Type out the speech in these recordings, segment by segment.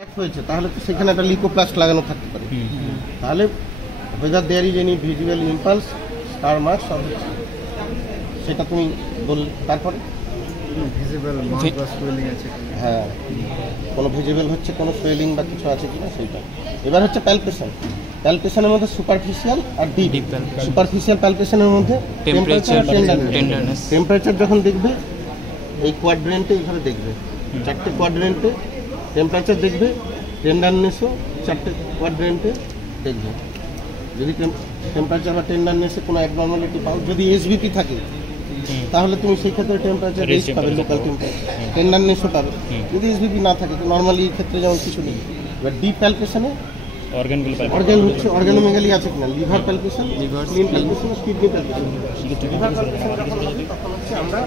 হয়েছে তাহলে তো সেখানে একটা লিকোপ্লাস্ট লাগানো থাকতে পারে। তাহলে whether there is any visible impulse, star marks or সেটা তুমি বললে। তারপরে ভিজিবল মার্ক বা সোয়েলিং আছে, হ্যাঁ কোনো ভিজিবল হচ্ছে কোনো সোয়েলিং বা কিছু আছে কিনা সেইটা। এবার হচ্ছে প্যালপেশন। প্যালপেশনের মধ্যে সুপারফিশিয়াল আর ডিপ। সুপারফিশিয়াল প্যালপেশনের মধ্যে টেম্পারেচার যখন দেখবে এই কোয়াড্রেন্টে এইভাবে দেখবে, চারটে কোয়াড্রেন্টে টেম্পারেচার দেখবে, টেন্ডারনেসও চারটে কোয়াড্রেন্টে দেখবে। যদি টেম্পারেচার বা টেন্ডারনেসে কোনো অ্যাবনর্মালিটি পাও, যদি এসবিপি থাকে তাহলে তুমি সেই ক্ষেত্রে টেম্পারেচার রেজ পাবে, লোকাল টেম্পারেচার, টেন্ডারনেসও পাবে। যদি এসবিপি না থাকে তো নর্মালি এই ক্ষেত্রে যেমন কিছু নেই। এবার ডিপ প্যালপেশনে অর্গান হচ্ছে অর্গানোমেগালি আছে কিনা, liver palpation, স্প্লিন palpation, kidney palpation. Liver palpation যখন হবে তখন হচ্ছে আমরা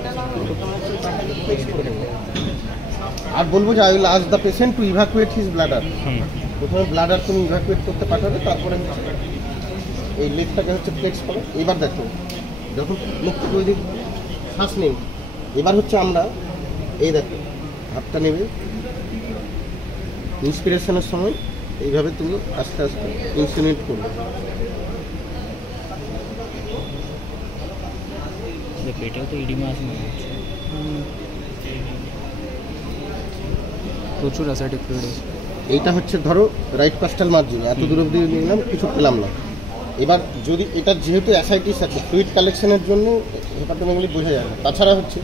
আর বলবো যে I will ask the patient to evacuate his bladder. প্রথমে ব্লাডার তুমি ইভাকুয়েট করতে পাঠাবে, তারপরে হচ্ছে এই লেগটাকে হচ্ছে ফ্লেক্স করো। এবার দেখো যখন মুখ থেকে ওই দিক শ্বাস নেই, এবার হচ্ছে আমরা এই দেখো হাতটা নেবে, ইন্সপিরেশনের সময় এইভাবে তুমি আস্তে আস্তে ইনসিনেট করবে। পেটেও তো ইডিমা আছে মনে হচ্ছে, প্রচুর অ্যাসিডিক ফ্লুইড আছে। এইটা হচ্ছে ধরো রাইট পাস্টাল মার্জিন, এত দূর অব্দি নিলাম, কিছু পেলাম না। এবার যদি এটা যেহেতু অ্যাসাইটিস আছে, ফ্লুইড কালেকশনের জন্য হেপাটোমেগালি বোঝা যায় না। তাছাড়া হচ্ছে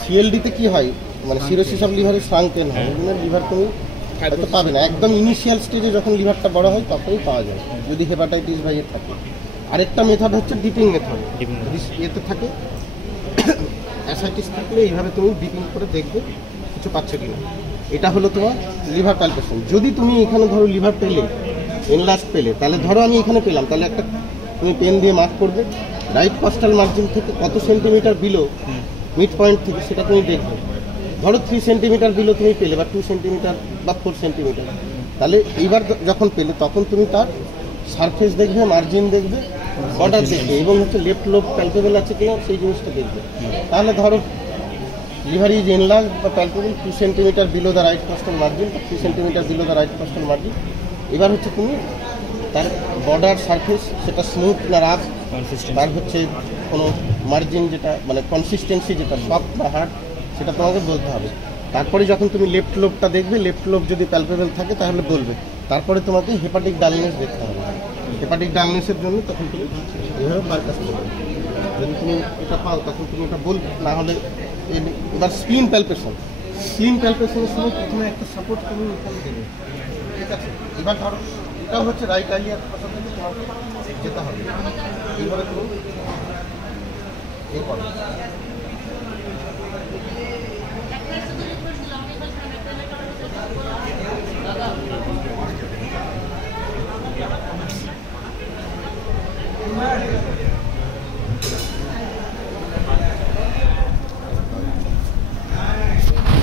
সিএলডিতে কি হয়, মানে সিরোসিস অফ লিভারে শ্রাঙ্কেন হয়, ওই জন্য লিভার তুমি হয়তো পাবে না। একদম ইনিশিয়াল স্টেজে যখন লিভারটা বড় হয় তখনই পাওয়া যায় যদি হেপাটাইটিস বা ইয়ে থাকে। আরেকটা মেথড হচ্ছে ডিপিং মেথড। যদি ইয়েতে থাকে অ্যাসাইটিস থাকলে এইভাবে তুমি ডিপিং করে দেখবে কিছু পাচ্ছে কিনা। এটা হলো তোমার লিভার প্যালপেশন। যদি তুমি এখানে ধরো লিভার পেলে, এনলাস্ট পেলে, তাহলে ধরো আমি এখানে পেলাম, তাহলে একটা তুমি পেন দিয়ে মার্ক করবে রাইট পাস্টাল মার্জিন থেকে কত সেন্টিমিটার বিলো মিড পয়েন্ট থেকে, সেটা তুমি দেখবে। ধরো 3 সেন্টিমিটার বিলো তুমি পেলে, বা 2 সেন্টিমিটার বা 4 সেন্টিমিটার, তাহলে এইবার যখন পেলে তখন তুমি তার সারফেস দেখবে, মার্জিন দেখবে, বর্ডার দেখবে, এবং হচ্ছে লেফট লোব প্যালপেবল আছে কিনা সেই জিনিসটা দেখবে। তাহলে ধরো liver is enlarged বা palpable 2 centimetre below the right costal margin, 3 centimetre below the right costal margin. এবার হচ্ছে তুমি তার বর্ডার সারফেস সেটা স্মুথ না রাফ, তার হচ্ছে কোনো মার্জিন যেটা মানে কনসিস্টেন্সি যেটা সফট না হার্ড, সেটা তোমাকে বলতে হবে। তারপরে যখন তুমি লেফট লোবটা দেখবে, লেফট লোব যদি প্যালপেবল থাকে তাহলে বলবে। তারপরে তোমাকে হেপাটিক ডালনেস দেখতে হবে। হেপাটিক ডালনেসের জন্য তখন তুমি এভাবে পারকাস করবে। যদি তুমি এটা পাও তখন তুমি এটা বলবে, না হলে। এবার স্প্লিন প্যালপেশন। স্প্লিন প্যালপেশনের সময় প্রথমে একটা সাপোর্ট তুমি এখানে দেবে, ঠিক আছে? এবার ধরো এটা হচ্ছে রাইট আইলিয়ার পাশা থেকে তোমাকে যেতে হবে, এইভাবে তুমি এই করো।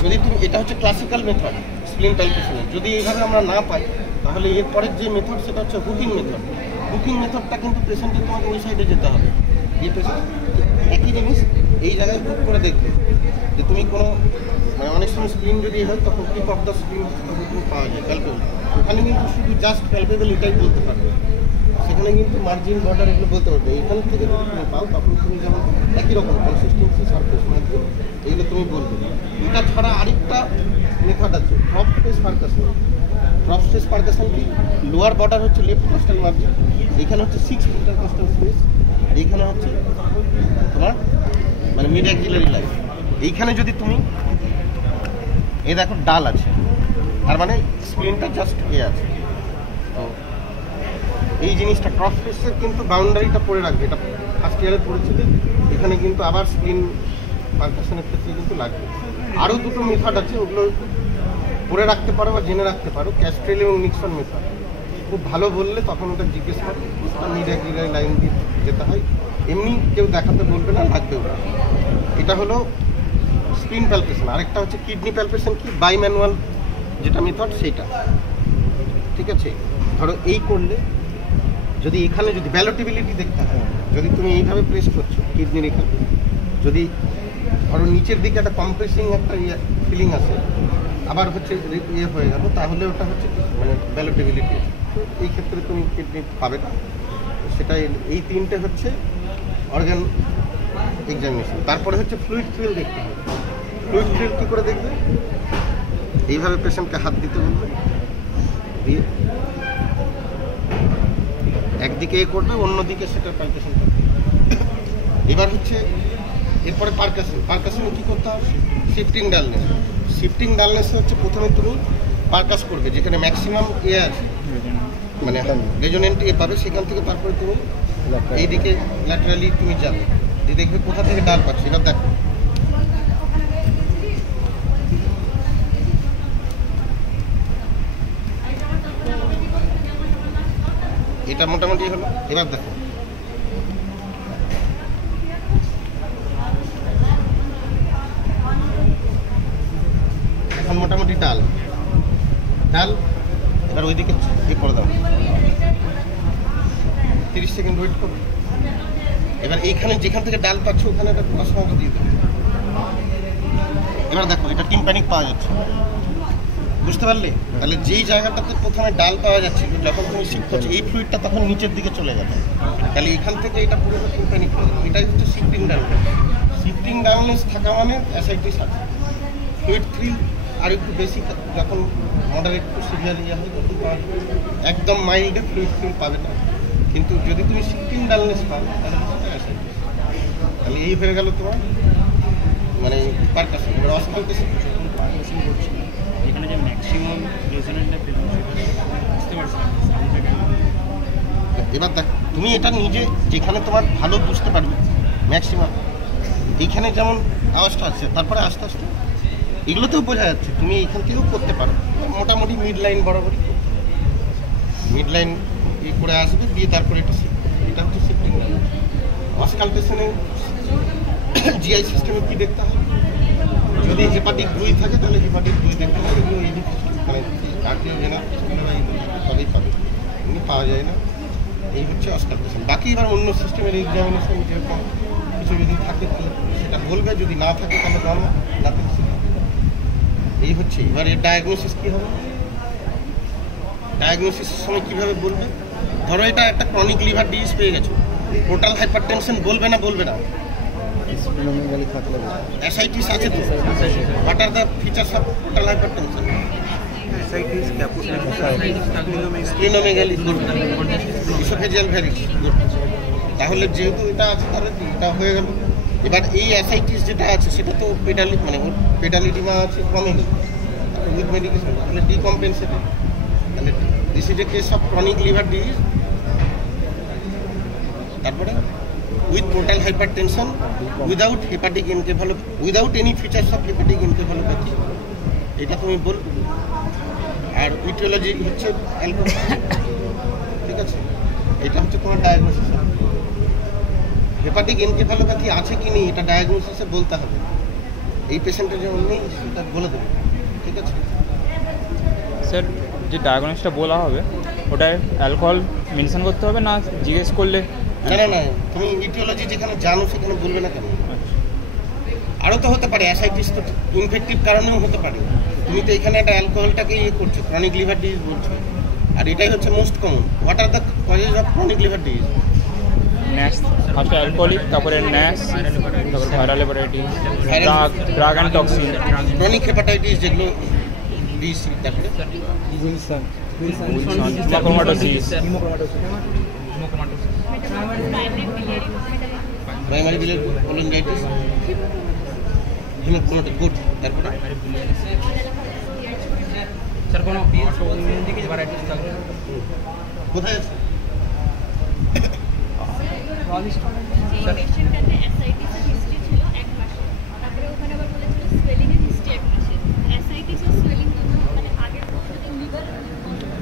যদি তুমি এটা হচ্ছে ক্লাসিক্যাল মেথড স্প্লিন প্যালপেশনের। যদি এইভাবে আমরা না পাই তাহলে এরপরের যে মেথড সেটা হচ্ছে হুকিং মেথড। হুকিং মেথডটা কিন্তু পেশেন্টের তোমাকে ওই সাইডে যেতে হবে, গিয়ে পেশেন্ট একই জিনিস এই জায়গায় হুক করে দেখবে যে তুমি কোনো মানে অনেক সময় স্প্লিন যদি হয় তখন টিপ অফ দ্য স্প্লিন হচ্ছে তখন তুমি পাওয়া যায় প্যালপেবল। ওখানে কিন্তু শুধু জাস্ট প্যালপেবল এটাই বলতে পারবে, সেখানে কিন্তু মার্জিন বর্ডার এগুলো বলতে পারবে। এইখান থেকে যদি তুমি পাও তখন তুমি যেমন একই রকম কনসিস্টেন্সি, সারফেস, মার্জিন এগুলো তুমি বলবে। এটা ছাড়া আরেকটা মেথড আছে drop space percussion. Drop space percussion কি, লোয়ার বর্ডার হচ্ছে লেফট কোস্টাল মার্জিন, এখানে হচ্ছে 6 ইন্টারকোস্টাল স্পেস, আর এইখানে হচ্ছে তোমার মানে মিড অ্যাক্সিলারি লাইন। এইখানে যদি তুমি এই দেখো ডাল আছে, তার মানে স্প্লিনটা জাস্ট এ আছে। তো এই জিনিসটা ক্রস স্পেসের কিন্তু বাউন্ডারিটা পড়ে রাখবে। এটা ফার্স্ট ইয়ারে পড়েছিল, এখানে কিন্তু আবার স্প্লিন পারকাশনের ক্ষেত্রে কিন্তু লাগবে। আরও দুটো মেথড আছে, ওগুলো পড়ে রাখতে পারো বা জেনে রাখতে পারো, ক্যাস্ট্রেল এবং নিক্সন মেথড। খুব ভালো বললে তখন ওটা জিজ্ঞেস করো, মিড অ্যাক্সিলারি লাইন দিয়ে যেতে হয়, এমনি কেউ দেখাতে বলবে না, লাগবেও না। এটা হলো স্প্লিন প্যালপেশন। আরেকটা হচ্ছে কিডনি প্যালপেশন, কি বাই ম্যানুয়াল যেটা মেথড সেইটা, ঠিক আছে? ধরো এই করলে যদি এখানে যদি ভ্যালোটিবিলিটি দেখতে হয়, যদি তুমি এইভাবে প্রেস করছো কিডনির এখানে, যদি ধরো নিচের দিকে একটা কম্প্রেসিং একটা ফিলিং আছে, আবার হচ্ছে ইয়ে হয়ে গেল, তাহলে ওটা হচ্ছে মানে ভ্যালিডিবিলিটি। তো এই ক্ষেত্রে তুমি কিডনি পাবে না। সেটাই এই তিনটে হচ্ছে অর্গান এক্সামিনেশন। তারপরে হচ্ছে ফ্লুইড থ্রিল দেখতে হবে। ফ্লুইড থ্রিল কী করে দেখবে? এইভাবে পেশেন্টকে হাত দিতে বলবে, দিয়ে একদিকে এ করবে, অন্যদিকে সেটা পালপেশন করবে। এবার হচ্ছে এরপরে পারকাশনে কী করতে হবে? Shifting dullness. শিফটিং ডালনেস হচ্ছে প্রথমে তুমি পারকাস করবে যেখানে ম্যাক্সিমাম এ আছে, মানে রেজোনেন্ট এ পাবে, সেখান থেকে তারপরে তুমি এইদিকে ল্যাটারালি তুমি যাবে, যে দেখবে কোথা থেকে ডাল পাচ্ছে। এবার দেখো এটা মোটামুটি হলো। এবার দেখো এখন মোটামুটি ডাল এবার ওইদিকে ইয়ে করে দাও, 30 সেকেন্ড ওয়েট করো। এবার এইখানে যেখান থেকে ডাল পাচ্ছ ওখানে একটা প্লাজমা দিয়ে দেবে। এবার দেখো এটা টিম্প্যানিক পাওয়া যাচ্ছে, বুঝতে পারলে? তাহলে যেই জায়গাটাতে প্রথমে ডাল পাওয়া যাচ্ছে, যখন তুমি শিফট করছো এই ফ্লুইডটা তখন নিচের দিকে চলে যাবে। তাহলে এখান থেকে এটা পুরো টিম্প্যানিক পাওয়া যাবে। এটাই হচ্ছে শিফটিং ডালনেস। শিফটিং ডালনেস থাকা মানে অ্যাসাইটিস আছে। ফ্লুইড থ্রিল আর একটু বেশি, যখন মডারেট একটু সিভিয়ার ইয়ে হয় তখন পাওয়া যাবে। একদম মাইল্ডে ফ্লুইড থ্রিল পাবে না, কিন্তু যদি তুমি শিফটিং ডালনেস পাও তাহলে সেটা অ্যাসাইটিস। তাহলে এই হয়ে গেল তোমার মানে পারকাশন। এবার অস্কালপেশন এখানে যে ম্যাক্সিমাম রেজোনেন্টটা পেলাম বুঝতে পারছি। এবার দেখ তুমি এটা নিজে যেখানে তোমার ভালো বুঝতে পারবে ম্যাক্সিমাম, এইখানে যেমন আওয়াজটা আছে, তারপরে আস্তে আস্তে এগুলোতেও বোঝা যাচ্ছে। তুমি এইখান থেকেও করতে পারো, মোটামুটি মিড লাইন বরাবরই মিড লাইন ই করে আসবে, দিয়ে তারপরে এটা হচ্ছে শিফটিং লাইন। অস্কালপেশনে জিআই সিস্টেমে কী দেখতে হবে? যদি হেপাটিক 2 থাকে তাহলে হেপাটিক 2 দেখতে হবে। এগুলো এই মানে কার্ডিও জেনারেল তবেই পাবে, এমনি পাওয়া যায় না। এই হচ্ছে অস্কালপেশন। বাকি এবার অন্য সিস্টেমের এক্সামিনেশন যেরকম কিছু যদি থাকে তাহলে সেটা বলবে, যদি না থাকে তাহলে বলবে না থাকে সেটা। এই হচ্ছে এবার এর ডায়াগনোসিস কী হবে? ডায়াগনোসিসের সময় কীভাবে বলবে? ধরো এটা একটা ক্রনিক লিভার ডিজিজ পেয়ে গেছো, পোর্টাল হাইপারটেনশন বলবে না স্প্লিনোমেগালি থাকলে অ্যাসাইটিস আছে তো। What are the features of portal hypertension? Splenomegaly, oesophageal varies. তাহলে যেহেতু এটা আছে তাহলে এটা হয়ে গেল। এবার এই অ্যাসাইটিস যেটা আছে সেটা তো মানে পেডালিডিমা আছে কমে গেল উইথ মেডিকেশন, তাহলে ডিকম্পেনসেটেড। তাহলে this is a case of chronic liver disease. তারপরে with portal hypertension without hepatic encephalopathy, without any features of hepatic encephalopathy, এটা তুমি বলবে। আর ইটিওলজি হচ্ছে অ্যালকোহল, ঠিক আছে? এটা হচ্ছে তোমার ডায়াগনোসিস। হেপাটিক এনকেফালোপ্যাথি আছে কি নেই এটা ডায়াগনোসিসে বলতে হবে। এই পেশেন্টের যেমন নেই সেটা বলে দেবে, ঠিক আছে? স্যার যে ডায়াগনোসিসটা বলা হবে ওটায় অ্যালকোহল মেনশন করতে হবে না জিজ্ঞেস করলে? না, তুমি ইটিওলজি যেখানে জানো সেখানে বলবে না কেন? আরও তো হতে পারে, অ্যাসাইটিস তো ইনফেক্টিভ কারণেও হতে পারে। তুমি তো এখানে একটা অ্যালকোহলটাকে ইয়ে করছো, ক্রনিক লিভার ডিজিজ বলছো, আর এটাই হচ্ছে most common. What are the causes of chronic liver disease? NASH, ফার্স্টে অ্যালকোহলিক, তারপরে ন্যাশ, তারপরে viral hepatitis, drug and toxin, chronic hepatitis যেগুলো বিসি, তারপরে hemochromatosis, primary biliary cholangitis, hemochromatosis, good. তারপরে স্যার কোনো অটোইমিউন দিকে ভ্যারাইটিস থাকলে কোথায় আছে? পেশেন্টটাতে অ্যাসাইটিস